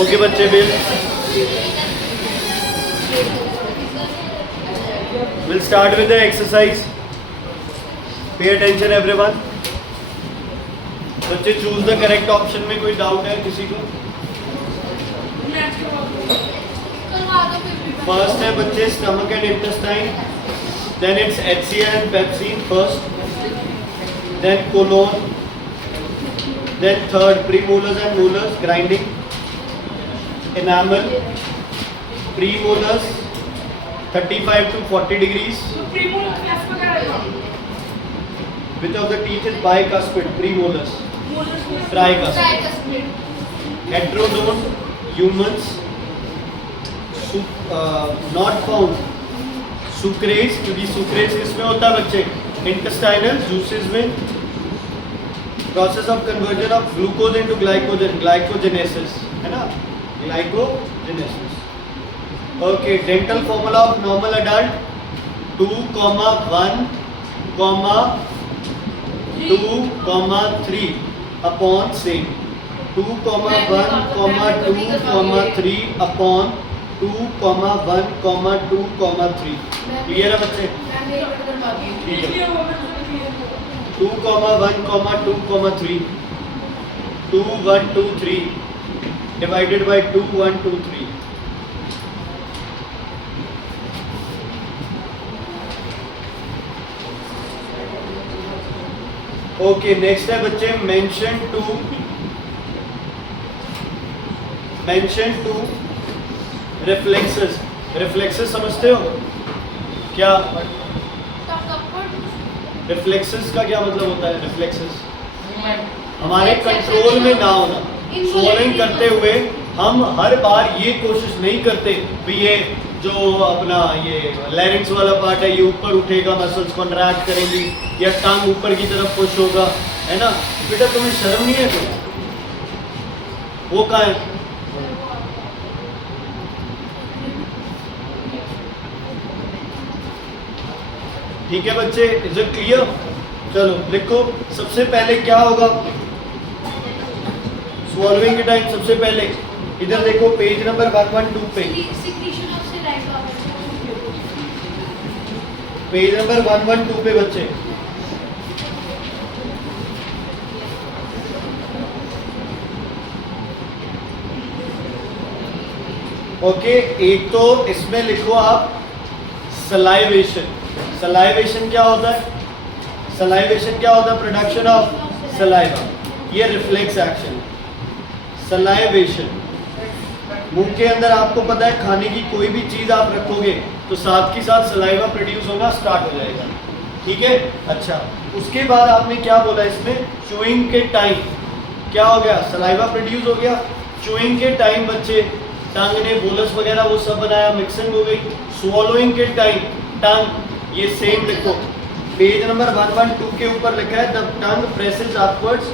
Okay बच्चे, we'll will start with the exercise. Pay attention everyone. बच्चे choose the correct option में कोई doubt है किसी को? फर्स्ट है बच्चे stomach and intestine, then it's HCl and pepsin first, then colon, then third premolars and molars grinding, enamel, premolars 35 to 40 degrees. Which of the teeth is bicuspid? Premolars. Tricuspid. Heterodont, humans, not found. Sucrase, क्योंकि sucrase इसमें होता है बच्चे intestinal juices में, process of conversion of glucose into glycogen, glycogenesis है ना, glycogenesis. Okay, dental formula of normal adult 2, 1, 2, 3 upon same. 2, 1, 2, 3 upon 2, 1, 2, 3. Clear है बच्चे? ठीक है। 2, 1, 2, 3. 2, 1, 2, 3 divided by 2, 1, 2, 3. ओके, नेक्स्ट है बच्चे मेंशन टू रिफ्लेक्सेस। रिफ्लेक्सेस समझते हो क्या? रिफ्लेक्सेस का क्या मतलब होता है? रिफ्लेक्सेस हमारे कंट्रोल में ना होना। स्वॉलोइंग करते हुए हम हर बार ये कोशिश नहीं करते भी ये जो अपना ये लैरिंग्स वाला पार्ट है ये ऊपर उठेगा, मसल्स कॉन्ट्रैक्ट करेंगी, या टांग ऊपर की तरफ पुश होगा, है ना। बेटा तुम्हें शर्म नहीं है? तो वो कहाँ है? ठीक है बच्चे, इज इट क्लियर? चलो लिखो। सबसे पहले क्या होगा स्वॉल्विंग के टाइम? सबसे पहले इधर देखो पेज नंबर 112 पे, पेज नंबर 112 पे बच्चे। ओके, एक तो इसमें लिखो आप सलाइवेशन। सलाइवेशन क्या होता है? सलाइवेशन क्या होता है? प्रोडक्शन ऑफ सलाइवा, ये रिफ्लेक्स एक्शन। सलाइवेशन, मुंह के अंदर आपको पता है खाने की कोई भी चीज आप रखोगे तो साथ के साथ सलाइवा प्रोड्यूस होना स्टार्ट हो जाएगा, ठीक है। अच्छा, उसके बाद आपने क्या बोला इसमें? चूइंग के टाइम क्या हो गया? सलाइवा प्रोड्यूस हो गया। चूइंग के टाइम बच्चे टंग ने बोलस वगैरह वो सब बनाया, मिक्सिंग हो गई। स्वॉलोइंग के टाइम टंग, ये सेम लिखो, पेज नंबर 112 के ऊपर लिखा है the tongue presses upwards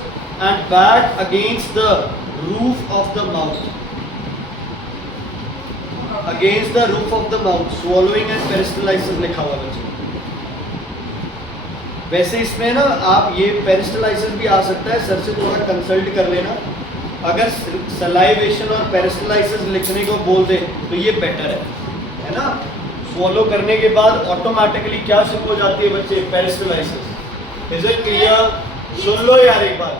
and back against the roof of the mouth, against the roof of the mouth. Swallowing and peristalsis लिखा हुआ बच्चे। वैसे इसमें ना आप ये पेरिस्टलाइसिस भी आ सकता है, सर से थोड़ा कंसल्ट कर लेना। अगर सलाइवेशन और पेरिस्टलाइसिस लिखने को बोल दे तो ये बेटर है ना। स्वॉलो करने के बाद ऑटोमेटिकली क्या शुरू हो जाती है बच्चे? पेरिस्टलाइसिस। Is it clear? सुन लो यार एक बार।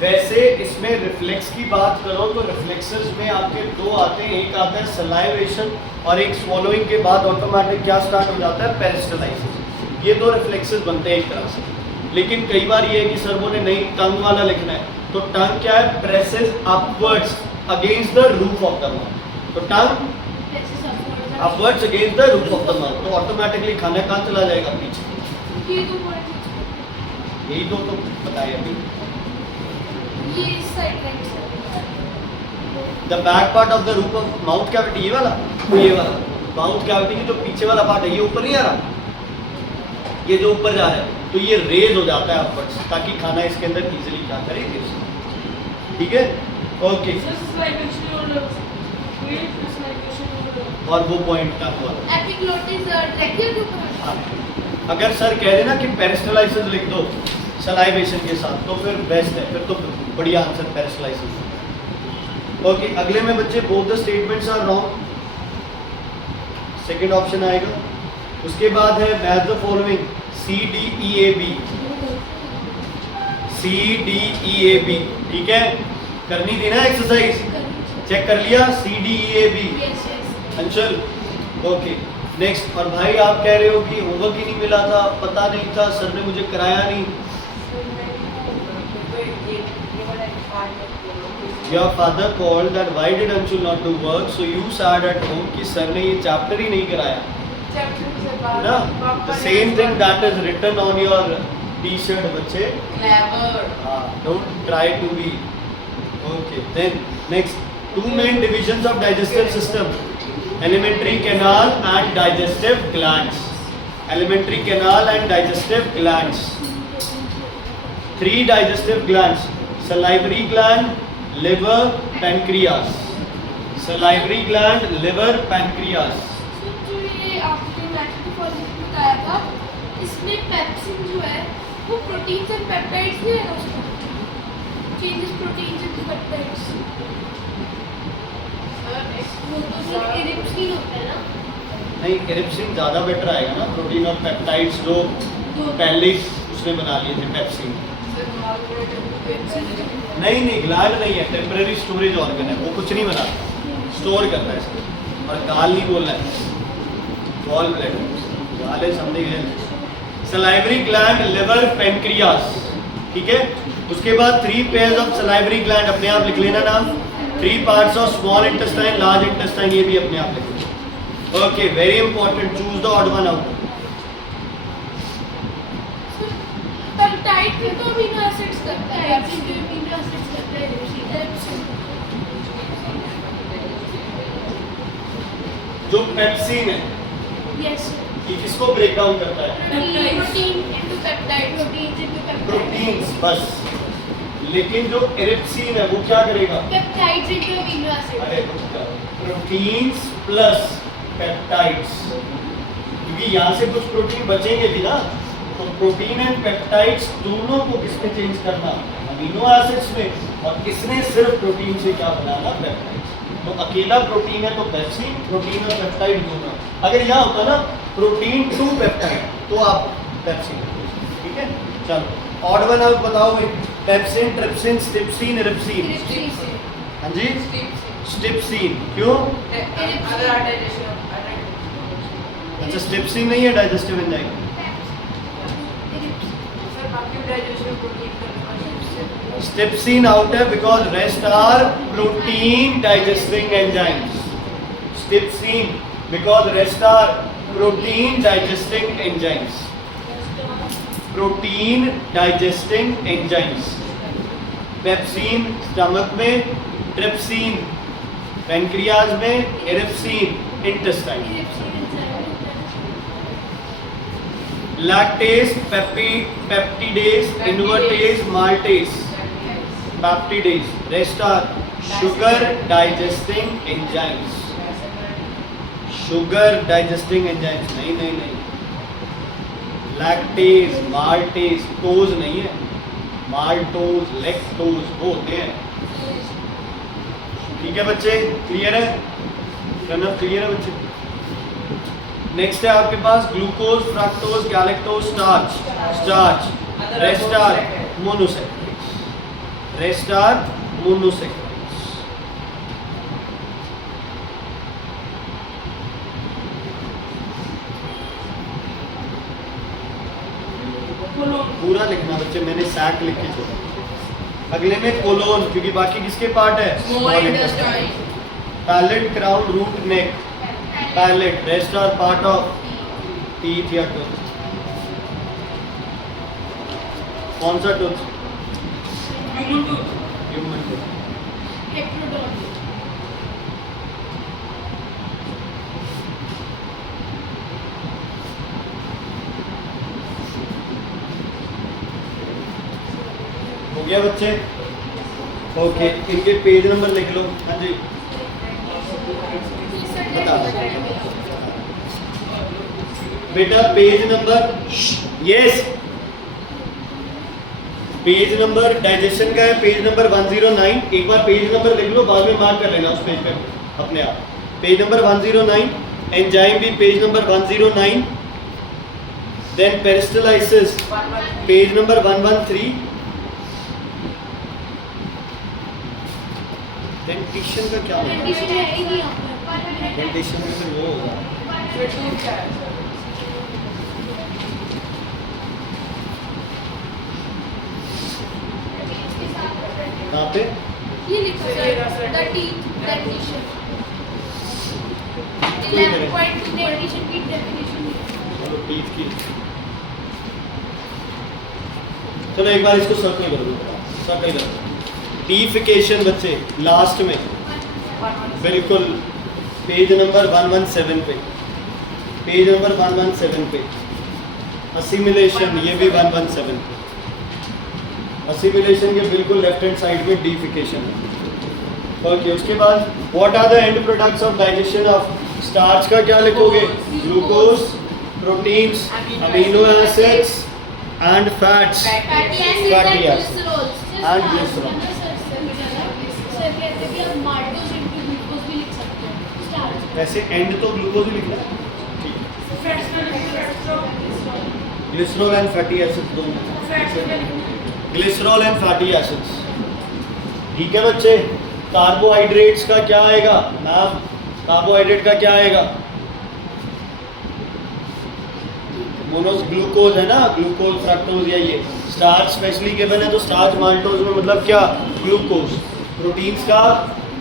वैसे इसमें रिफ्लेक्स की बात करो तो रिफ्लेक्सेस में आपके दो आते हैं, एक आता है सलाइवेशन और एक स्वॉलोइंग के बाद ऑटोमेटिक क्या स्टार्ट हो जाता है? पेरिस्टलाइसिस। ये दो रिफ्लेक्सेस बनते हैं एक तरह से। लेकिन कई बार ये है कि सर बोले नहीं टंग वाला लिखना है, तो टंग क्या है? Presses upwards against the roof of the mouth. तो tongue upwards against the roof of the mouth, तो ऑटोमेटिकली खाना कहाँ चला जाएगा? पीछे। यही दो तो बताइए अभी। The back part of the roof of mouth cavity, ये वाला, तो ये वाला माउथ कैविटी की जो पीछे वाला पार्ट है ये ऊपर नहीं आ रहा, ये जो ऊपर जा रहा है तो ये रेज हो जाता है अपवर्ड्स, ताकि खाना इसके अंदर इजीली क्या करे, ठीक है। ओके, और वो पॉइंट का हुआ अगर सर कह रहे ना कि पेरिस्टलाइसिस लिख दो सलाइवेशन के साथ तो फिर बेस्ट है, फिर तो बढ़िया आंसर पेरिस्टलाइसिस। ओके, अगले में बच्चे both the statements are wrong, second option आएगा। उसके बाद है match the following C D E A B, C D E A B, ठीक है, करनी थी ना एक्सरसाइज, चेक कर लिया C D E A B. Anshul, okay next. और भाई आप कह रहे हो कि होमवर्क ही नहीं मिला था, पता नहीं था, सर ने मुझे कराया नहीं। Your father called that why did Anshul not do work, so you said at home कि सर ने ये चैप्टर ही नहीं कराया ना। The same thing that is written on your T-shirt बच्चे। Clever. Don't try to be. Okay, then next, two main divisions of digestive system: alimentary canal and digestive glands. Alimentary canal and digestive glands. Three digestive glands: salivary gland, liver, pancreas. Salivary gland, liver, pancreas. जो ये आपने mathematics formula बताया था, इसमें pepsin जो है वो proteins and peptides नहीं है ना, उसमें चेंजेस प्रोटीन्स इनटू पेप्टाइड्स, वो तो सिर्फ इरिप्सिन होता है ना। नहीं, इरिप्सिन ज़्यादा बेटर आएगा ना, प्रोटीन और पेप्टाइड्स जो पहले उसने बना लिए थे पेप्सिन। नहीं, ग्लैंड नहीं है, टेम्परेरी स्टोरेज ऑर्गन है, वो कुछ नहीं बनाता, स्टोर करता है इसको। और गाल नहीं बोलना है, गॉल ब्लैडर, गाल है something else. Salivary gland, liver, pancreas, ठीक है। उसके बाद 3 पेयर्स ऑफ सलाइवरी ग्लैंड, अपने आप लिख लेना नाम। 3 parts of small intestine, large intestine, ये भी अपने आप लिख लेना। Okay, very important, choose the odd one out. Peptide के तो अमीनो एसिड्स करता है, अमीनो एसिड्स करता है इरिप्सिन। जो पेप्सिन है यस, ये किसको ब्रेक डाउन करता है? प्रोटीन इनटू पेप्टाइड, प्रोटीन्स बस। लेकिन जो इरिप्सिन है वो क्या करेगा? Peptides into amino acid. अरे प्रोटीन्स प्लस पेप्टाइड्स, क्योंकि यहाँ से कुछ प्रोटीन बचेंगे भी ना, तो प्रोटीन एंड पेप्टाइड्स दोनों को किसमें चेंज करना? अमीनो एसिड्स में। और किसने सिर्फ प्रोटीन से क्या बनाना? पेप्टाइड्स। तो अकेला प्रोटीन है तो पेप्सिन, प्रोटीन और पेप्टाइड दोनों। अगर यहाँ होता ना प्रोटीन टू पेप्टाइड तो आप पेप्सिन, ठीक है। चलो ऑड वन आउट बताओ भाई। Pepsin, trypsin, stipsin, erepsin. हाँ जी, स्टिप्सिन। क्यों? अच्छा, स्टिप्सिन नहीं है डाइजेस्टिव एंजाइम। Stepsin out है because rest are protein digesting enzymes. Stepsin because rest are protein digesting enzymes. Protein digesting enzymes. Pepsin stomach में, trypsin pancreas में, इरिप्सिन intestine. Lactase, peptidase, invertase, maltase. Peptidase. Rest are sugar digesting enzymes. Sugar digesting enzymes. नहीं. Lactase, maltase, toes नहीं है, maltose, lactose वो होते हैं। ठीक है बच्चे, क्लियर है? टर्न क्लियर है बच्चे? नेक्स्ट है आपके पास glucose, fructose, galactose, starch, rest are monosaccharides, पूरा लिखना बच्चे, मैंने सैक लिख के छोड़ा। अगले में कोलोन, क्योंकि बाकी किसके पार्ट है? Small intestine. Palate, crown, root, neck. Palate, rest are part of teeth या टूथ। कौन सा टूथ? Human tooth. हो गया बच्चे? ओके, इनके पेज नंबर लिख लो। हाँ जी, बता बेटा page number. Yes, page number digestion का है पेज नंबर 109। एक बार पेज नंबर लिख लो, बाद में मार्क कर लेना उस पेज पे अपने आप। पेज नंबर 109, एंजाइम भी page number 109। Then peristalsis page number 113। Dentition का क्या होगा? कंडीशन है ही नहीं यहाँ पर। डेंटिशन में फिर वो होगा कहाँ पे? ये लिखो sir, the teeth definition 11.2 definition की डेफिनेशन। चलो टीथ की, चलो एक बार इसको सर्कल कर दो, सर्कल कर दो। डीफिकेशन बच्चे लास्ट में, बिल्कुल पेज नंबर 117 पे, पेज नंबर 117 पे। असिमिलेशन ये भी 117 पे। असिमिलेशन के बिल्कुल लेफ्ट हैंड साइड में डीफिकेशन है। ओके, उसके बाद what are the end products of digestion of starch का क्या लिखोगे? Glucose, proteins, amino acids and fats, fatty Fatty acid acids. Glycerol And glycerol. Sir कहते हैं कि आप माल्टोज इनटू ग्लूकोज भी लिख सकते हैं स्टार्च। वैसे एंड तो ग्लूकोज ही लिखना है। ठीक है, ग्लिसरॉल एंड फैटी एसिड्स दोनों, ग्लिसरॉल एंड फैटी एसिड्स। ठीक है बच्चे, कार्बोहाइड्रेट्स का क्या आएगा नाम? कार्बोहाइड्रेट का क्या आएगा? मोनोस ग्लूकोज है ना, ग्लूकोज, फ्रक्टोज या ये। स्टार्च स्पेशली गिवन है तो स्टार्च माल्टोज में मतलब क्या? ग्लूकोज। प्रोटीन्स का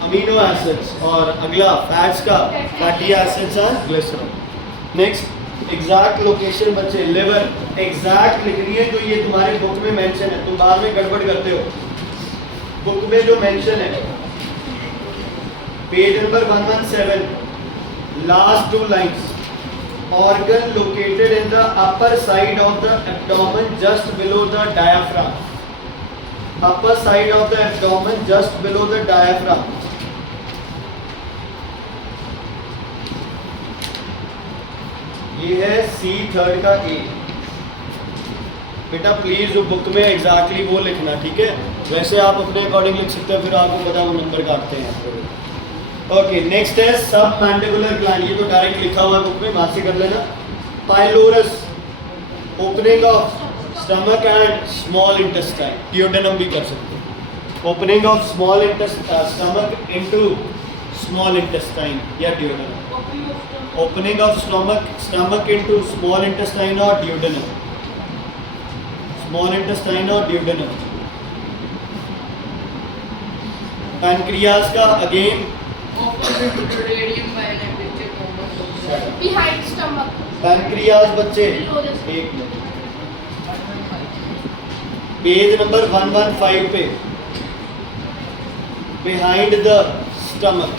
अमीनो एसिड्स, और अगला फैट्स का fatty acids and glycerol. Next exact location बच्चे, लिवर एग्जैक्ट लिखनी है जो ये तुम्हारे बुक में मेंशन है। तुम बाद में गड़बड़ करते हो, बुक में जो मेंशन है page number 117, last 2 lines. Organ located in the upper side of the abdomen just below the diaphragm. Upper side of the abdomen just below the diaphragm. ये है C3 का A। बेटा प्लीज जो book में exactly वो लिखना, ठीक है? वैसे आप अपने अकॉर्डिंग लिख सकते हो, फिर आपको पता वो नंबर काटते हैं। ओके, नेक्स्ट है सब मैंडिबुलर ग्लैंड। ये तो डायरेक्ट लिखा हुआ है बुक में, मार्क से कर लेना। Pylorus, opening of stomach and small intestine, duodenum भी कर सकते हो। Opening of small stomach into small intestine या duodenum. Opening of stomach into small intestine और डियोडेनम, स्मॉल इंटेस्टाइन और डियोडेनम। पैनक्रियास का अगेन बिहाइंड स्टमक। पैनक्रियास बच्चे, एक मिनट, पेज नंबर 115 पे, बिहाइंड द स्टमक।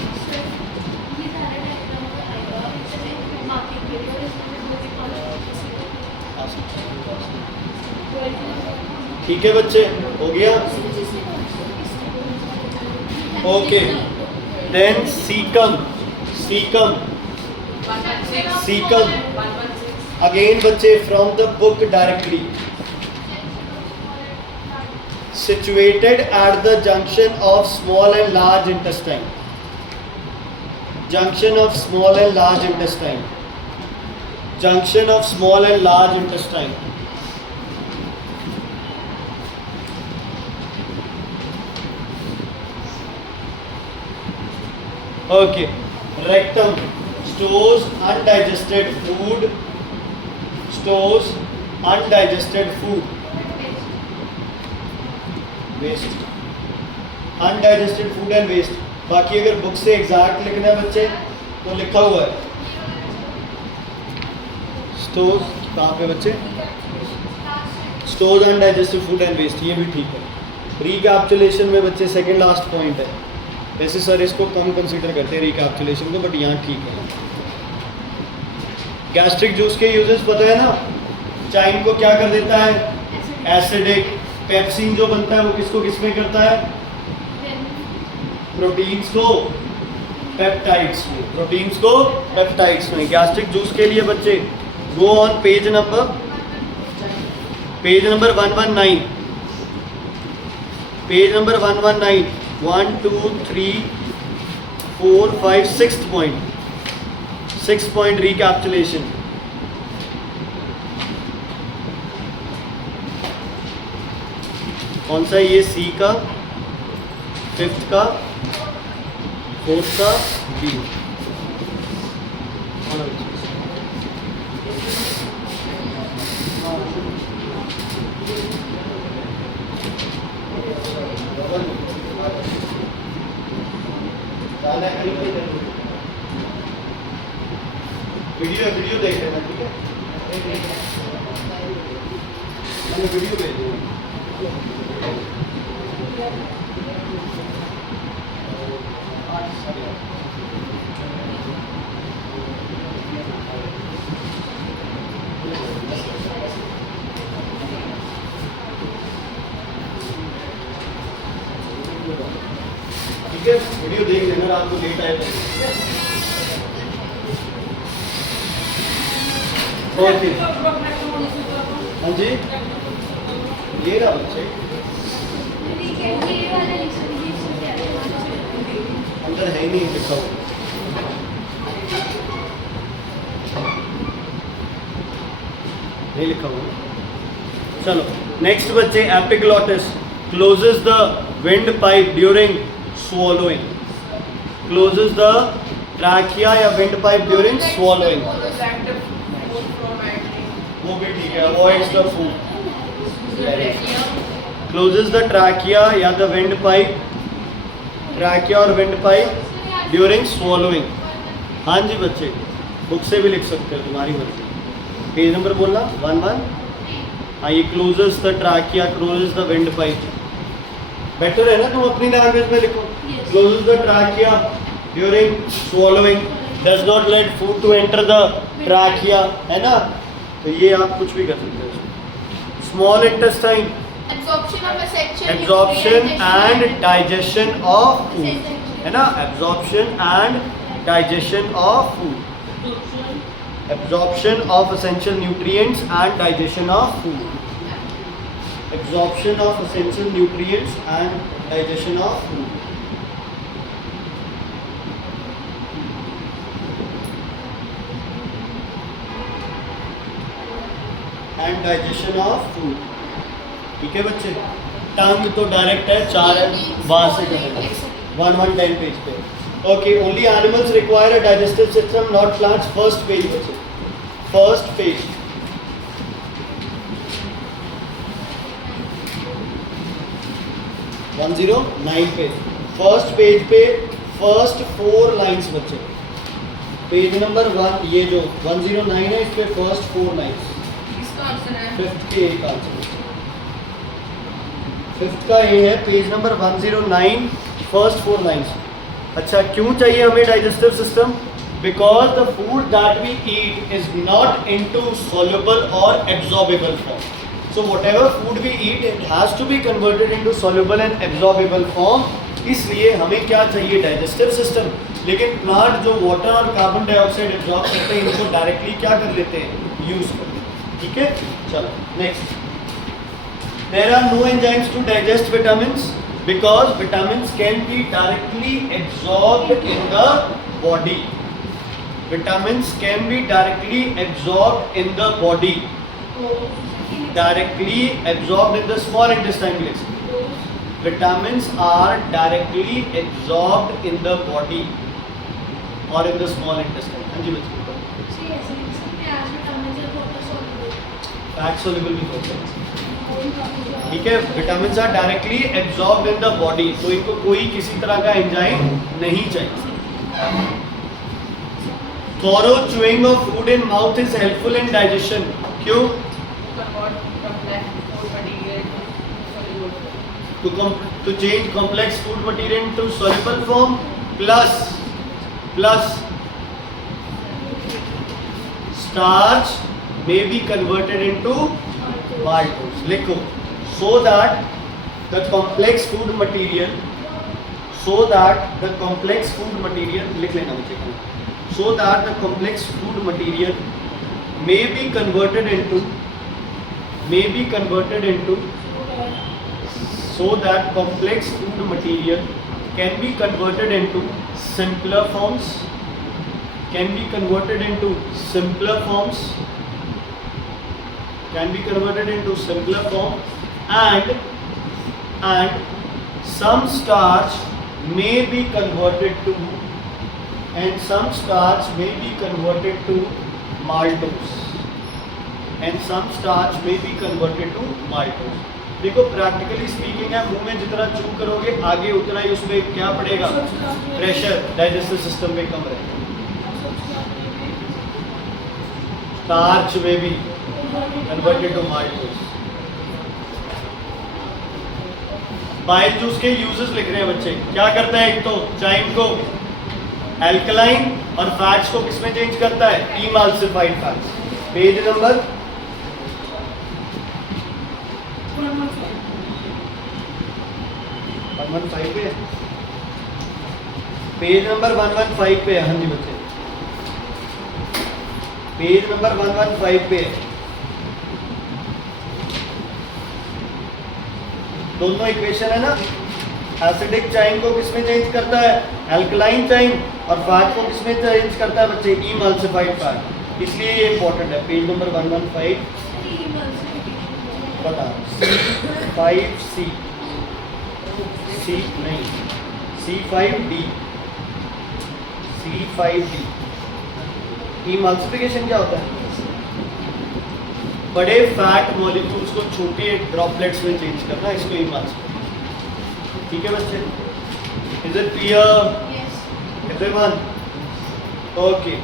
ठीक है बच्चे, हो गया? Okay, then caecum, caecum, caecum again बच्चे from the book directly. Situated at the junction of small and large intestine. Junction of small and large intestine. Junction of small and large intestine. Okay. Rectum stores undigested food. Stores undigested food. Waste, undigested food and waste. बाकी अगर book से exact लिखना है बच्चे तो लिखा हुआ है स्टोर्स, कहाँ पे बच्चे? Stores undigested food and waste, ये भी ठीक है। रिकैप्चुलेशन में बच्चे सेकंड लास्ट पॉइंट है। वैसे सर इसको कम कंसीडर करते हैं रिकैप्चुलेशन को, बट यहाँ ठीक है। गैस्ट्रिक जूस के यूजेस पता है ना? चाइम को क्या कर देता है? एसिडिक। पेप्सिन जो बनता है वो किसको किसमें करता है? प्रोटीन्स को पेप्टाइड्स में, प्रोटीन्स को पेप्टाइड्स में। गैस्ट्रिक जूस के लिए बच्चे go on page number 119। Page number 119, 1 2 3 4 5 6th point, 6th point recapitulation. कौन सा ये सी का, 5th का, 4th का, बी। वीडियो देख लेना, ठीक है? मैंने वीडियो भेज दिया। ठीक है, वीडियो देख लेना, आपको लेट आए तो, ठीक है? ओके, हाँ जी, ये ना बच्चे अंदर है ही नहीं लिखा हुआ। नहीं लिखा हुआ। चलो नेक्स्ट बच्चे, epiglottis closes the wind pipe during swallowing, closes the trachea या wind pipe during swallowing। वो भी ठीक है, avoids the food। closes the trachea या the wind pipe, trachea और wind pipe during swallowing। हाँ जी बच्चे, बुक से भी लिख सकते हो, तुम्हारी मर्जी। पेज नंबर बोलना 11। हाँ, ये closes the trachea, closes the wind pipe। Better है ना, तुम अपनी लैंग्वेज में लिखो। Closes the trachea during swallowing, does not let food to enter the trachea, है ना? तो ये आप कुछ भी कर सकते हो। Small intestine, absorption and digestion of food, है ना? Absorption and digestion of food, absorption of essential nutrients and digestion of food, absorption of essential nutrients and digestion of food। And digestion of food, ठीक है बच्चे? टंग तो direct है, 4 है, वहां से करेंगे 1110 पेज पे। Okay, only animals require a digestive system, not plants. First page बच्चे, फर्स्ट पेज। वन 109 पे, फर्स्ट पेज पे फर्स्ट 4 लाइंस बच्चे। पेज नंबर 1, ये जो 109 है, इस पे फर्स्ट 4 लाइंस। फिफ्थ के एक आंसर, फिफ्थ का ये है, पेज नंबर 109, फर्स्ट 4 लाइंस। अच्छा, क्यों चाहिए हमें digestive system? Because the food that we eat is not into soluble और absorbable form. So whatever food we eat, it has to be converted into soluble and absorbable form। इसलिए हमें क्या चाहिए? Digestive system. लेकिन plant जो water और carbon dioxide absorb करते हैं, इनको डायरेक्टली क्या कर लेते हैं? यूज करते हैं, ठीक है? चलो next, there are no enzymes to digest vitamins because vitamins can be directly absorbed in the body। Vitamins can be directly absorbed in the body, directly absorbed in the small intestine please। Vitamins are directly absorbed in the body or in the small intestine। हाँ जी बच्चों, fat soluble भी होते हैं, ठीक है? Vitamins are directly absorbed in the body, तो इनको कोई किसी तरह का एंजाइम नहीं चाहिए। Thorough chewing of food in mouth is helpful in digestion. क्यों? to change complex food material into soluble form, plus starch may be converted into maltose। लिखो, so that the complex food material लिख लेना मुझे, so that the complex food material may be converted into so that complex food material can be converted into simpler forms, can be converted into simpler forms, can be converted into simpler form, and some starch may be converted to, and some starch may be converted to maltose, and some starch may be converted to maltose. देखो practically speaking है, मुंह में जितना चू करोगे आगे उतना ही उसमें क्या पड़ेगा, प्रेशर डाइजेस्टिव सिस्टम में कम रहेगा. स्टार्च में भी converted to maltose. Bile juice के यूजेस लिख रहे हैं बच्चे. क्या करता है, एक तो चाइम को एल्कलाइन और फैट्स को किसमें चेंज करता है, इमाल्सिफाइड फैट्स. पेज नंबर 115 पे, पेज नंबर 115 पे. हाँ जी बच्चे, पेज नंबर 115 पे. दोनों इक्वेशन है ना. एसिडिक चाइम को किसमें चेंज करता है, एल्कलाइन चाइम, और फैट को किसमें चेंज करता है बच्चे, इमाल्सिफाइड फैट. इसलिए ये इंपॉर्टेंट है. पेज नंबर 115 बता, C5C C नहीं C5D, C5D. इमाल्सिफिकेशन क्या होता है, बड़े फैट मॉलिक्यूल्स को छोटे ड्रॉपलेट्स में चेंज करना, इसको इमाल्सिफिकेशन. ठीक है बच्चे, is it clear everyone? Okay.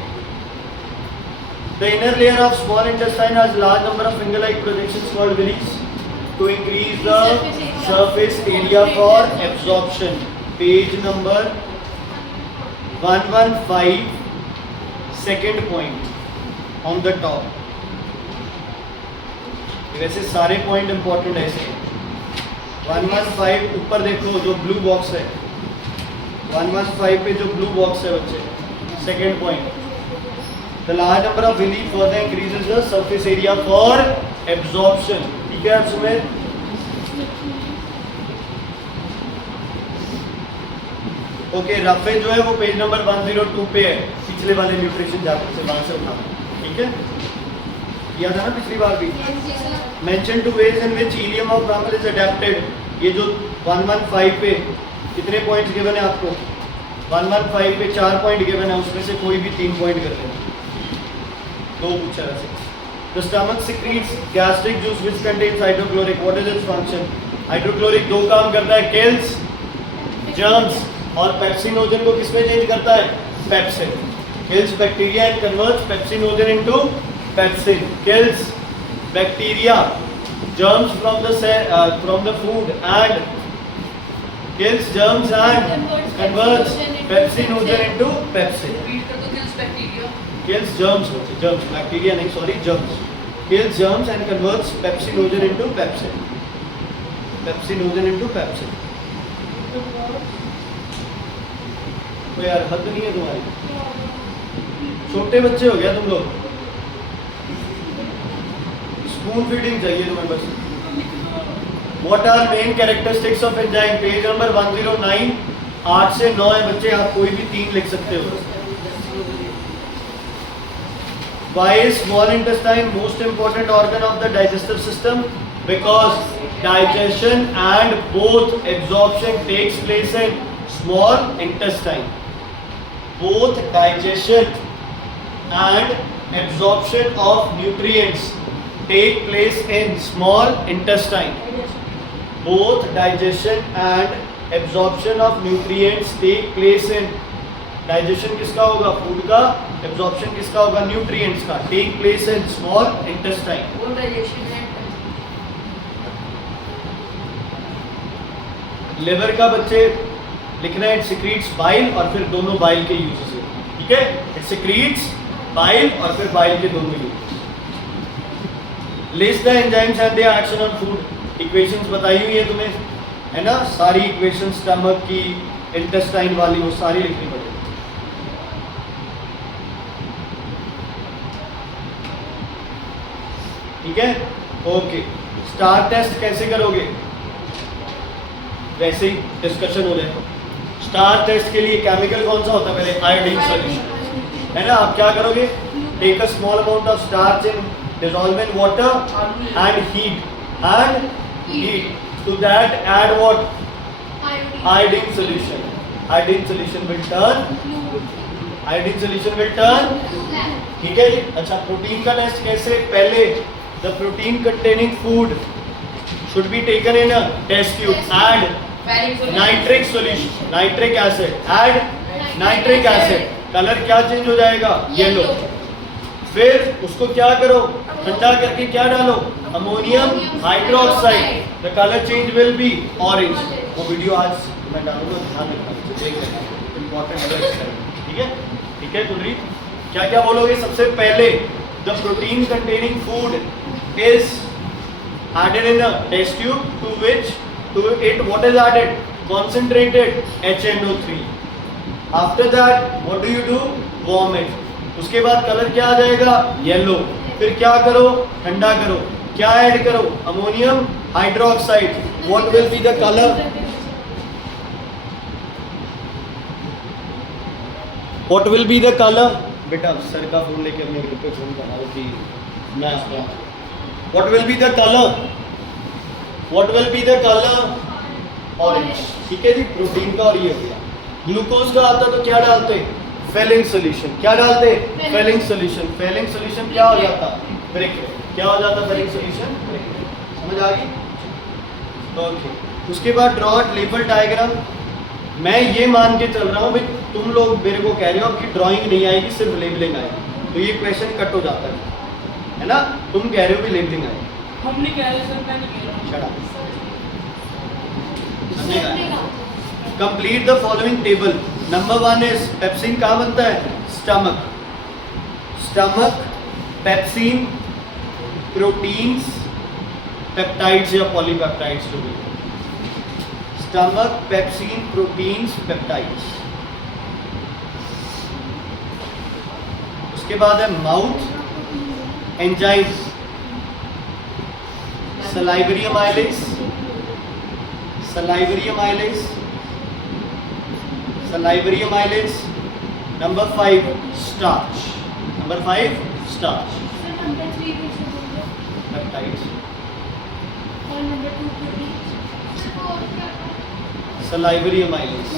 The inner layer of small intestine has large number of finger-like projections called villi to increase the surface area for absorption. Page number 115, second point on the top. वैसे सारे point important है इसके. 115 ऊपर देखो जो blue box है, 115 पे जो ब्लू बॉक्स है बच्चे, second point. The large number of villi further increases the surface area for absorption. ठीक है आप सुने. ओके, रफे जो है वो पेज नंबर 102 पे है, पिछले वाले न्यूट्रिशन चैप्टर से, वहां से उठा. ठीक है, किया था ना पिछली बार भी. Mention to ways in which ileum of mammal is adapted. ये जो 115 पे कितने पॉइंट्स गिवन है आपको, 115 पे 4 पॉइंट गिवन है, उसमें से कोई भी 3 पॉइंट कर लेना. 2 पूछा है. The stomach secretes gastric juice which contains hydrochloric. What is its function? Hydrochloric 2 काम करता है, kills germs, और पेप्सिनोजन को किसमें चेंज करता है, pepsin. Kills bacteria and converts pepsinogen into pepsin. Kills bacteria, germs from the food, and kills germs and converts pepsinogen into pepsin. Kills germs, bacteria नहीं, sorry, germs. Kills germs and converts pepsinogen into pepsin. तो यार हद नहीं है तुम्हारी, छोटे बच्चे हो गया तुम लोग. स्पून फीडिंग चाहिए तुम्हें बस. What are main characteristics of enzyme? Page number 109, 8 से 9 है बच्चे, आप कोई भी 3 लिख सकते हो. Why is small intestine most important organ of the digestive system? Because digestion and both absorption takes place in small intestine. Both digestion and absorption of nutrients take place in small intestine. Both digestion and absorption of nutrients take place in, digestion किसका होगा, food का, absorption किसका होगा, nutrients का, take place in small intestine. Liver का बच्चे लिखना है, it secretes bile, और फिर दोनों बाइल के यूजेस है. ठीक है, it secretes bile और फिर बाइल के दोनों uses. List the enzymes and their action on food. Equations बताई हुई है तुम्हें, है ना, सारी इक्वेशंस स्टमक की, इंटेस्टाइन वाली, वो सारी लिखनी पड़ेगी. ठीक है, ओके. स्टार टेस्ट कैसे करोगे, वैसे ही डिस्कशन हो जाए। स्टार टेस्ट के लिए केमिकल कौन सा होता है? पहले आयोडीन सॉल्यूशन, है ना। आप क्या करोगे? Take a small amount of starch in dissolve in water and heat to that add what? Iodine solution. Iodine solution will turn ठीक है जी। अच्छा, प्रोटीन का टेस्ट कैसे? पहले the protein containing food should be taken in a test tube. Add nitric solution, nitric acid. Add nitric acid. Colour क्या change हो जाएगा? Yellow. फिर उसको क्या करो? ठंडा करके क्या डालो? Ammonium hydroxide. The colour change will be orange. वो वीडियो आज मैं डालूंगा, ध्यान रखना, देख लेना, इंपॉर्टेंट है। ठीक है, ठीक है कुलरीत, क्या क्या बोलोगे? सबसे पहले the protein containing food is added in a test tube to which to it what is added? Concentrated HNO3. After that what do you do? Warm it. उसके बाद कलर क्या आ जाएगा? येलो। फिर क्या करो? ठंडा करो। क्या ऐड करो? Ammonium hydroxide. What will be the color? What will be the color? बेटा सर का फोन लेके अपने ग्रुप पे फोन करा दो कि मैं आ रहा हूँ। What will be the color? What will be the color? Orange. ठीक है जी, प्रोटीन का। और ये हो गया। ग्लूकोज का आता तो क्या डालते? Fehling solution. क्या डालते? Fehling solution. फेलिंग सोल्यूशन क्या हो जाता? ब्रेक। क्या हो जाता फेलिंग सोल्यूशन? ब्रेक। समझ आ गई? ओके। उसके बाद ड्रॉ लेबल डायग्राम। मैं ये मान के चल रहा हूँ भाई तुम लोग मेरे को कह रहे हो कि ड्राइंग नहीं आएगी, सिर्फ लेबलिंग आएगी, तो ये क्वेश्चन कट हो जाता है ना। तुम कह रहे हो कि लेबलिंग आएगी, हम नहीं कह रहे सर, मैं नहीं कह रहा। Complete the following table. Number 1 is pepsin कहाँ बनता है? Stomach. Stomach, pepsin, proteins, peptides या पॉलीपेप्टाइड्स जो भी। Stomach, pepsin, proteins, peptides. उसके बाद है mouth, enzymes, salivary amylase, salivary amylase, salivary amylase. Number 5 starch. Number 5 starch. Sir, number 3 which is the Peptides. और number 2 protein. Salivary amylase.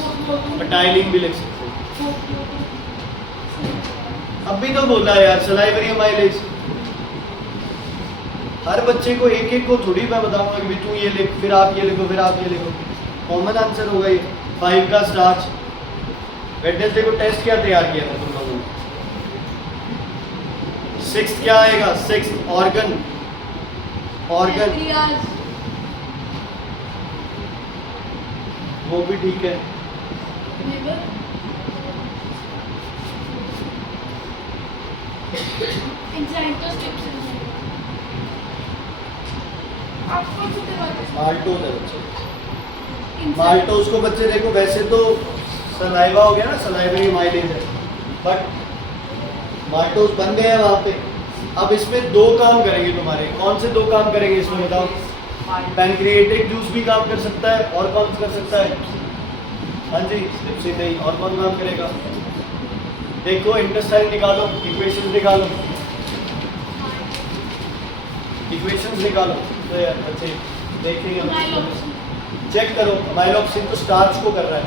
Ptyalin भी लिख सकते हो। अभी तो बोला यार salivary amylase। हर बच्चे को एक एक को थोड़ी मैं बताऊंगा कि तू ये लिख, फिर आप ये लिखो, फिर आप ये लिखो। कॉमन आंसर होगा ये 5 का स्टार्च। वेडनेसडे को टेस्ट क्या तैयार किया था तुम लोगों ने? 6 क्या आएगा? 6 ऑर्गन। ऑर्गन वो भी ठीक है। माल्टोज है बच्चे। माल्टोज को बच्चे देखो, वैसे तो सलाइवा हो गया ना, सलाइवरी माइलेज है, बट माल्टोज बन गए हैं वहाँ पे। अब इसमें 2 काम करेंगे तुम्हारे। कौन से 2 काम करेंगे इसमें बताओ? पैनक्रिएटिक जूस भी काम कर सकता है, और कौन कर सकता है? हाँ जी, लिप्सी नहीं, और कौन काम करेगा? देखो इंटेस्टाइन निकालो, इक्वेशंस निकालो, इक्वेशंस निकालो। तो यार बच्चे देखेंगे, चेक करो। अमाइलोक्सिन तो स्टार्च को कर रहा है।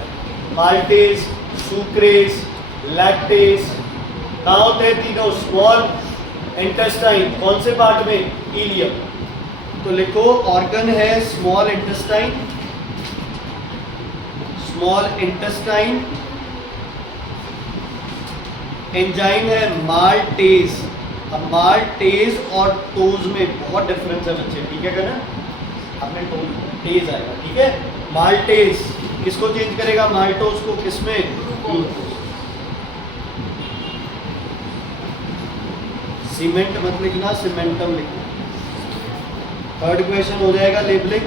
माल्टेज, सुक्रेज, लैक्टेज कहाँ होते हैं? तीनों स्मॉल इंटेस्टाइन। कौन से पार्ट में? इलियम। तो लिखो ऑर्गन है small intestine, small intestine. Enzyme है माल्टेज। अब माल्टेज और टोज में बहुत डिफरेंस है बच्चे, ठीक है कहना? आपने टेज आएगा, ठीक है? माल्टेज किसको चेंज करेगा? माल्टोज को। किसमें? ग्लूकोज। सीमेंट मत लिखना, सीमेंटम लिखना। थर्ड क्वेश्चन हो जाएगा labelling.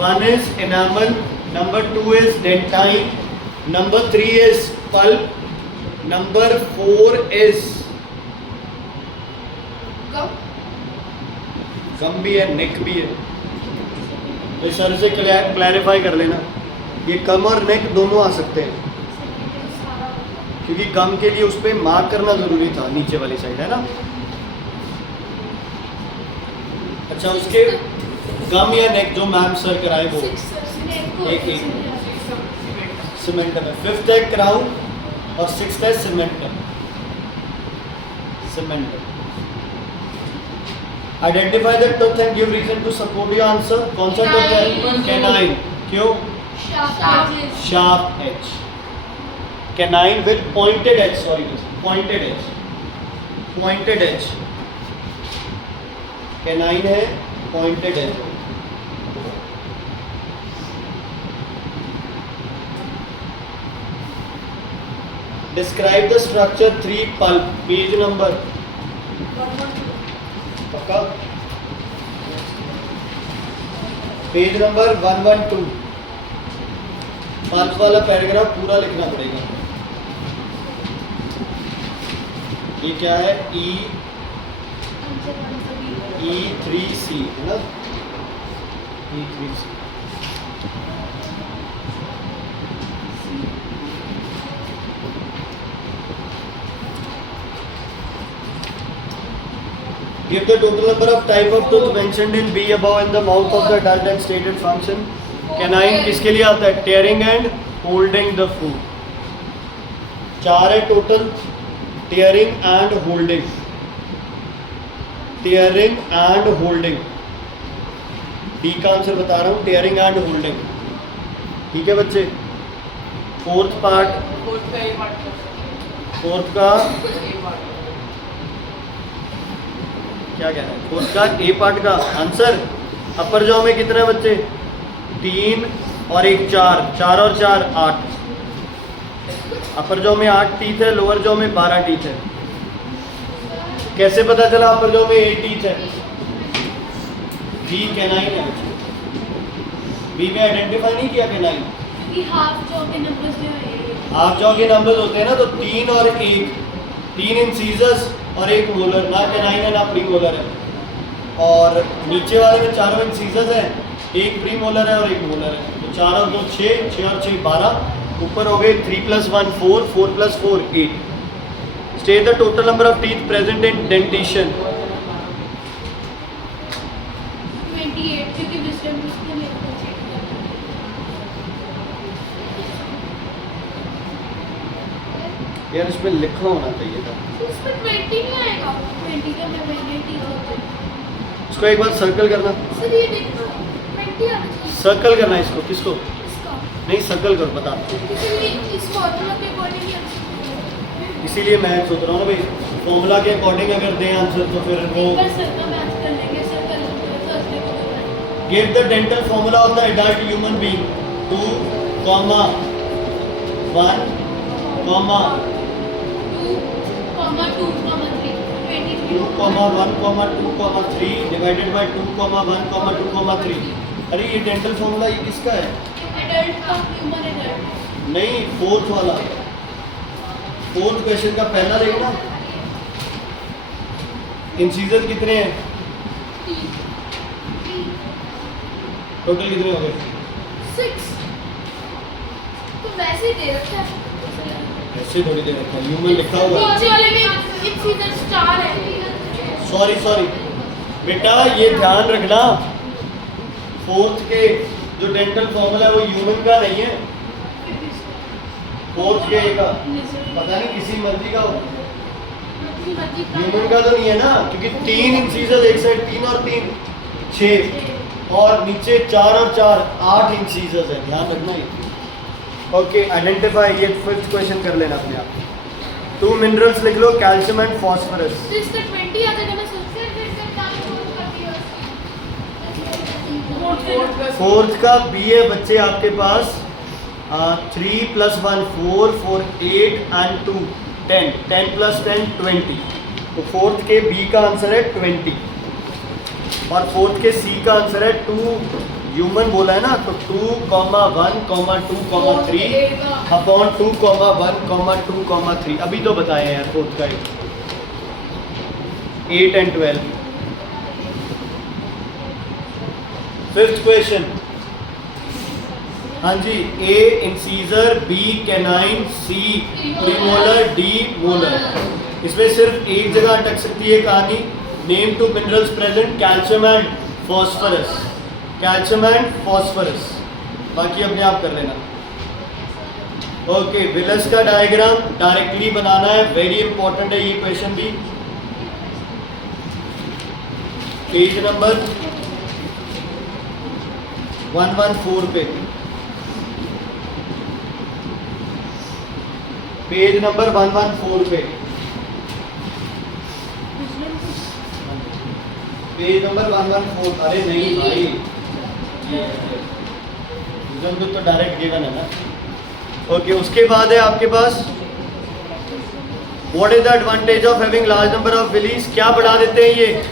1 is enamel, number 2 is dentine, number 3 is pulp, number 4 is गम भी है, नेक भी है। तो सर से क्लैरिफाई कर लेना, ये कम और नेक दोनों आ सकते हैं, क्योंकि कम के लिए उस पर मार्क करना ज़रूरी था, नीचे वाली साइड है ना। अच्छा, उसके कम या नेक जो मैम सर कराए वो एक सीमेंट में, फिफ्थ है क्राउन और सिक्स्थ है cement. Identify the tooth and give reason to support your answer. कौन सा टूथ है? कैनाइन। क्यों? Sharp edge. Canine with pointed edge, sorry pointed edge. Canine है pointed edge. Describe the structure 3 pulp. Page number पक्का, page number 112। Pulp वाला paragraph पूरा लिखना पड़ेगा। ये क्या है? E3C है ना, E3C। Give the total number of type of tooth mentioned in B above in the mouth of the adult and stated function. Canine किसके लिए आता है? Tearing and holding the food। 4 है total, tearing and holding। tearing and holding, D का answer बता रहा हूँ, tearing and holding। ठीक है बच्चे। फोर्थ पार्ट, फोर्थ का क्या कह रहा है? फोर्थ का ए पार्ट का आंसर। अपर जॉ में कितने बच्चे? 3 और 1 4, 4 और 4 8। अपर जॉ में 8 टीथ है, लोअर जॉ में 12 टीथ है। कैसे पता चला अपर जॉ में 8 टीथ है? बी कैनाइन है। बी में आइडेंटिफाई नहीं किया कैनाइन। हाफ जॉ के नंबर्स जो है, हाफ जॉ के नंबर्स होते हैं ना, तो 3 और 1, 3 इंसीजर्स और 1 मोलर। ना कैनाइन है ना प्री मोलर है। और नीचे वाले में चारों इंसीजर्स हैं, 1 प्री मोलर है और 1 मोलर है। तो 4 और 2 6, 6 और 6 12। ऊपर हो गए 3 + 1 4, 4 + 4 8। State the total number of teeth present in dentition। 28, क्योंकि विजडम उसके लिए यार इसमें लिखा होना चाहिए था। इसमें 20 नहीं आएगा। 20 का मैं वेरिएंट होता है। इसको एक बार सर्कल करना, सर ये देखो 20 आना चाहिए। सर्कल करना है इसको। किसको? इसका नहीं, सर्कल करो, बता। इसलिए इस फॉर्मूला के अकॉर्डिंग ही इसीलिए मैं सोच रहा हूँ ना भाई, फॉर्मूला के अकॉर्डिंग अगर दें आंसर तो फिर वो। पर सर का मैच कर लेंगे, सर कर लेंगे थर्सडे को करवाएंगे। Give the dental formula of the adult human being. 2, 1, 2, 3, 2, 1, 2, 3 divided by 2, 1, 2, 3। अरे ये डेंटल फॉर्मूला ये किसका है? एडल्ट का, ह्यूमन एडल्ट। नहीं, फोर्थ वाला, फोर्थ क्वेश्चन का पहला देखना। इंसीजर कितने हैं? टोटल कितने हो गए? 6। तो वैसे ही दे रखा है। ऐसे थोड़ी दे रखा है, ह्यूमन लिखा हुआ है। नीचे वाले में इंसीजर स्टार है। सॉरी बेटा, ये ध्यान रखना, फोर्थ के जो डेंटल फॉर्मूला है वो ह्यूमन का नहीं है। फोर्थ के का पता नहीं, किसी मर्जी का हो, ह्यूमन का तो नहीं है ना, क्योंकि 3 इंसीजर एक साइड, 3 और 3 6, और नीचे 4 और 4 8 इंसीजर्स है। ध्यान रखना ये। Okay, identify. ये फिफ्थ क्वेश्चन कर लेना अपने आप। 2 मिनरल्स लिख लो, कैल्शियम एंड फॉस्फोरस। तो इसका 20 आ जाएगा ना सर। फोर्थ का बी है बच्चे आपके पास। 3 + 1 4, 4 8 एंड 2 10, 10 + 10 20। तो फोर्थ के बी का आंसर है 20 और फोर्थ के सी का आंसर है 2। ह्यूमन बोला है ना, तो 2, 1, 2, 3 अपॉन 2, 1, 2, 3। अभी तो बताए यार फोर्थ का 8 and 12। फिफ्थ क्वेश्चन, हाँ जी, A incisor, B canine, C premolar, D molar. इसमें सिर्फ एक जगह अटक सकती है कहानी। Name two minerals present, calcium and phosphorus, calcium and phosphorus, बाकी अपने आप कर लेना। ओके, विलस का डायग्राम डायरेक्टली बनाना है, वेरी इंपॉर्टेंट है ये क्वेश्चन भी। पेज नंबर 114 पे, पेज नंबर 114 पे, पेज नंबर 114। अरे नहीं भाई, तो डायरेक्ट गिवन है ना। ओके, उसके बाद है आपके पास what is the advantage of having large number of villi. क्या बढ़ा देते हैं ये?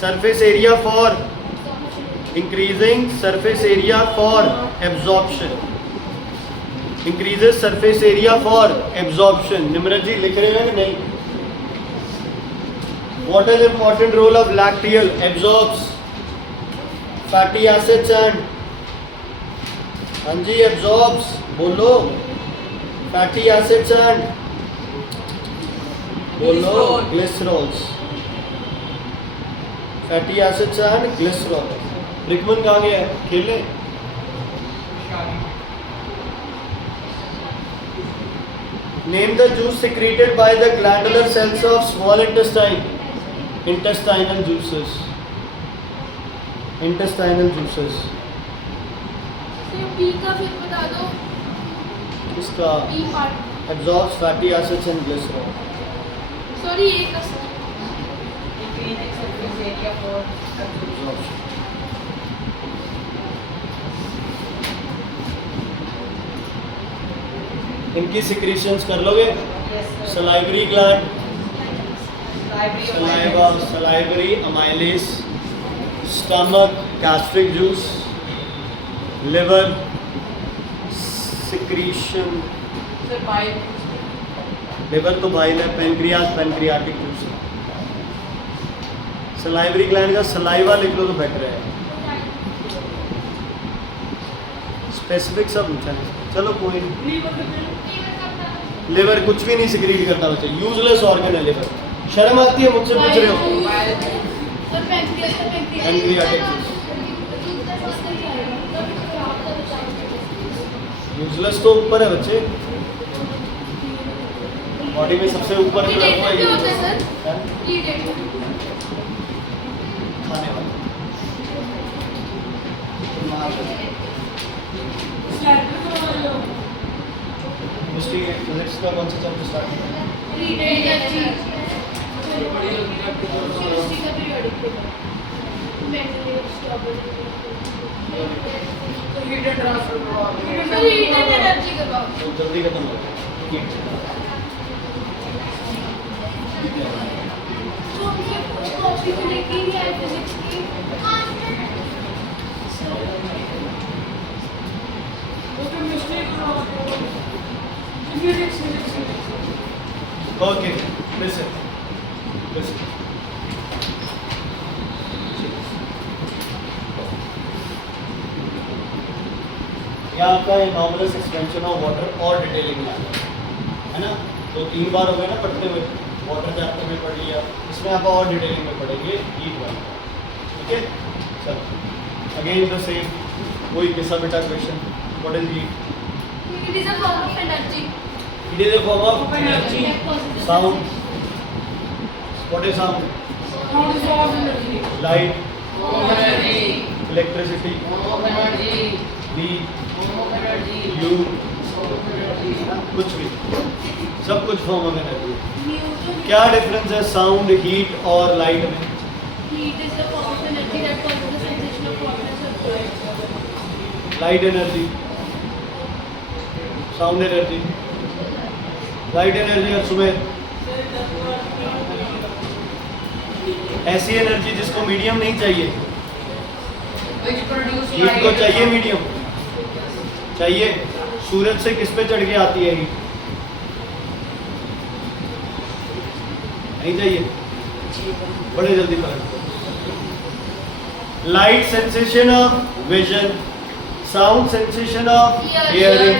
Surface area for increasing surface area for absorption, increases surface area for absorption. Nimrat ji लिख रहे हैं कि नहीं? What is important role of lacteal? Absorbs fatty acids and, हाँ जी एब्जॉर्ब्स, बोलो, फैटी एसिड्स एंड, बोलो glycerols, fatty acids and glycerol. रिकमन कहाँ गया है? खेलने? Name the juice secreted by the glandular cells of small intestine. Intestinal juices. Intestinal juices. तो बी का फिर बता दो। इसका B part, absorbs fatty acids and glycerol. Sorry A का सर। Absorption. इनकी सिक्रीशंस कर लोगे? Salivary gland, saliva, salivary amylase, stomach, gastric juice, liver secretion, liver तो बाइल है, pancreas, pancreatic juice. Salivary gland का सलाइवा लिख लो तो बेटर है, स्पेसिफिक सब पूछा है। चलो कोई नहीं। लिवर कुछ भी नहीं सिक्रीट करता बच्चे, यूजलेस ऑर्गन है लिवर। शर्म आती है मुझसे पूछ रहे हो? और पैंक्रियास का पेनक्रियाटिक जूस यूजलेस तो ऊपर है बच्चे, बॉडी में सबसे ऊपर जो है वो है यूजलेस, खाने वाला। केमिस्ट्री फिजिक्स का कौन सा चैप्टर स्टार्ट किया? तो जल्दी खत्म हो ओके, listen. यहाँ आपका नॉर्मलस एक्सपेंशन ऑफ वाटर और डिटेलिंग में है ना, तो 3 बार हो गए ना पढ़ते हुए, वाटर चैप्टर में पढ़ लिया, इसमें आप और डिटेलिंग में पढ़ेंगे हीट वाला। ठीक है, चलो अगेन द सेम, वही कैसा बेटा question, what is heat? It is a form of energy. It is a form of energy. Sound. What is sound? Light. Electricity. Heat. You. कुछ भी, सब कुछ फॉर्म ऑफ एनर्जी। क्या डिफरेंस है sound, heat और लाइट में? Heat is a form of energy that causes the sensation of hotness or cold. Light energy, sound energy, light energy. और सुबह ऐसी एनर्जी जिसको मीडियम नहीं चाहिए, हीट को चाहिए मीडियम चाहिए। सूरज से किस पे चढ़ के आती है हीट? नहीं चाहिए, बड़े जल्दी पकड़। Light sensation of vision, sound sensation of hearing,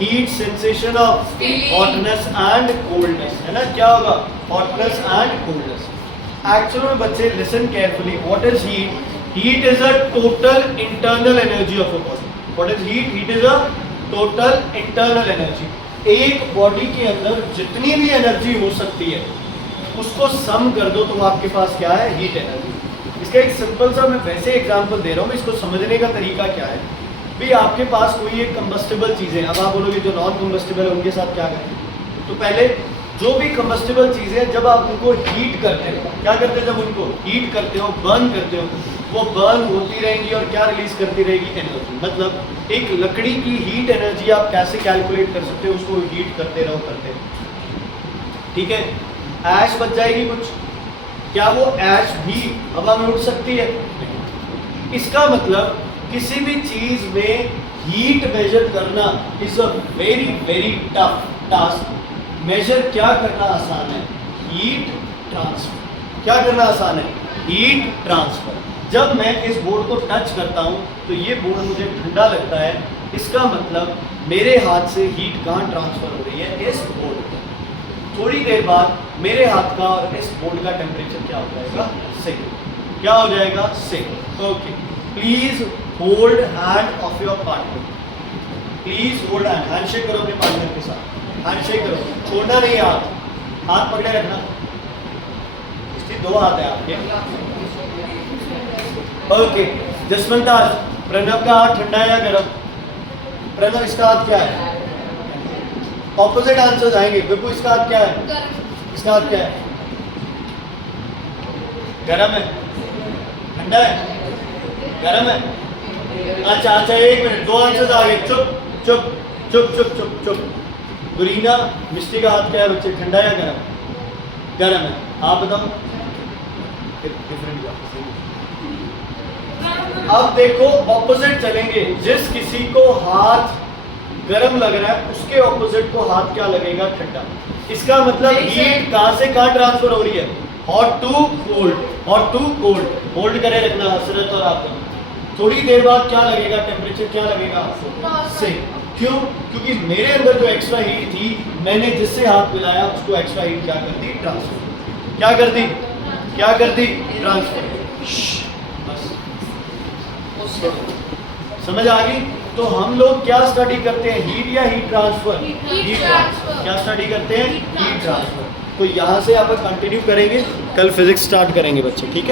heat sensation of Feeling. Hotness and coldness, है ना? क्या होगा? Hotness and coldness. एक्चुअली में बच्चे listen carefully, what is heat? Heat is a total internal energy of a body. What is heat? Heat is a total internal energy. एक body के अंदर जितनी भी एनर्जी हो सकती है उसको सम कर दो तो वो आपके पास क्या है? Heat energy. इसका एक सिंपल सा मैं वैसे एग्जांपल दे रहा हूँ, इसको समझने का तरीका क्या है? भी आपके पास कोई एक कंबस्टेबल चीज़ है, अब आप बोलोगे जो नॉन कंबस्टेबल है उनके साथ क्या करें? तो पहले जो भी कंबस्टेबल चीज़ें हैं जब आप उनको हीट करते हो, क्या करते हो? जब उनको हीट करते हो, बर्न करते हो, वो बर्न होती रहेंगी और क्या रिलीज करती रहेगी? एनर्जी। मतलब एक लकड़ी की हीट एनर्जी आप कैसे कैलकुलेट कर सकते हो? उसको हीट करते रहो, करते रहो, ठीक है? ऐश बच जाएगी कुछ, क्या वो ऐश भी हवा में उड़ सकती है? इसका मतलब किसी भी चीज में हीट मेजर करना is a very very tough task. Measure क्या करना आसान है? Heat transfer. क्या करना आसान है? Heat transfer. जब मैं इस बोर्ड को टच करता हूं तो ये बोर्ड मुझे ठंडा लगता है, इसका मतलब मेरे हाथ से हीट कहाँ ट्रांसफर हो रही है? इस बोर्ड पर। थोड़ी देर बाद मेरे हाथ का और इस बोर्ड का टेम्परेचर क्या हो जाएगा? सेम। क्या हो जाएगा? Same. Okay, please hold hand of your partner. Please hold hand, handshake करो अपने पार्टनर के साथ, हैंडशेक करो, छोड़ना नहीं हाथ, हाथ पकड़े रखना। इसकी दो हाथ है आपके। ओके, जसवंताज, प्रणव का हाथ ठंडा है या गर्म? प्रणव इसका हाथ क्या है? ऑपोजिट आंसर्स आएंगे। बिल्कुल, इसका हाथ क्या है? गर्म। इसका हाथ क्या है? गरम है? ठंडा है? गरम है? अच्छा अच्छा, एक मिनट, दो आंसर्स आ गए। चुप चुप चुप चुप चुप चुप। गुरीना, मिस्टी का हाथ क्या है बच्चे? ठंडा या गरम? गरम है। आप बताओ। डिफरेंट। अब देखो, ऑपोजिट चलेंगे। जिस किसी को हाथ गरम लग रहा है उसके ऑपोजिट को हाथ क्या लगेगा? ठंडा। इसका मतलब हीट कहां से कहां ट्रांसफर हो रही है? Hot to cold, hot to cold. Hold करे रखना हसरत और आप। थोड़ी देर बाद क्या लगेगा? टेम्परेचर क्या लगेगा? सेम। क्यों? क्योंकि मेरे अंदर जो एक्स्ट्रा हीट थी, मैंने जिससे हाथ मिलाया उसको एक्स्ट्रा हीट क्या कर दी? ट्रांसफर। क्या कर दी? क्या कर दी? ट्रांसफर। बस समझ आ गई? तो हम लोग क्या स्टडी करते हैं? हीट या हीट ट्रांसफर? Heat transfer. क्या स्टडी करते हैं? Heat transfer. तो यहाँ से आप कंटिन्यू करेंगे, कल फिजिक्स स्टार्ट करेंगे बच्चे, ठीक है?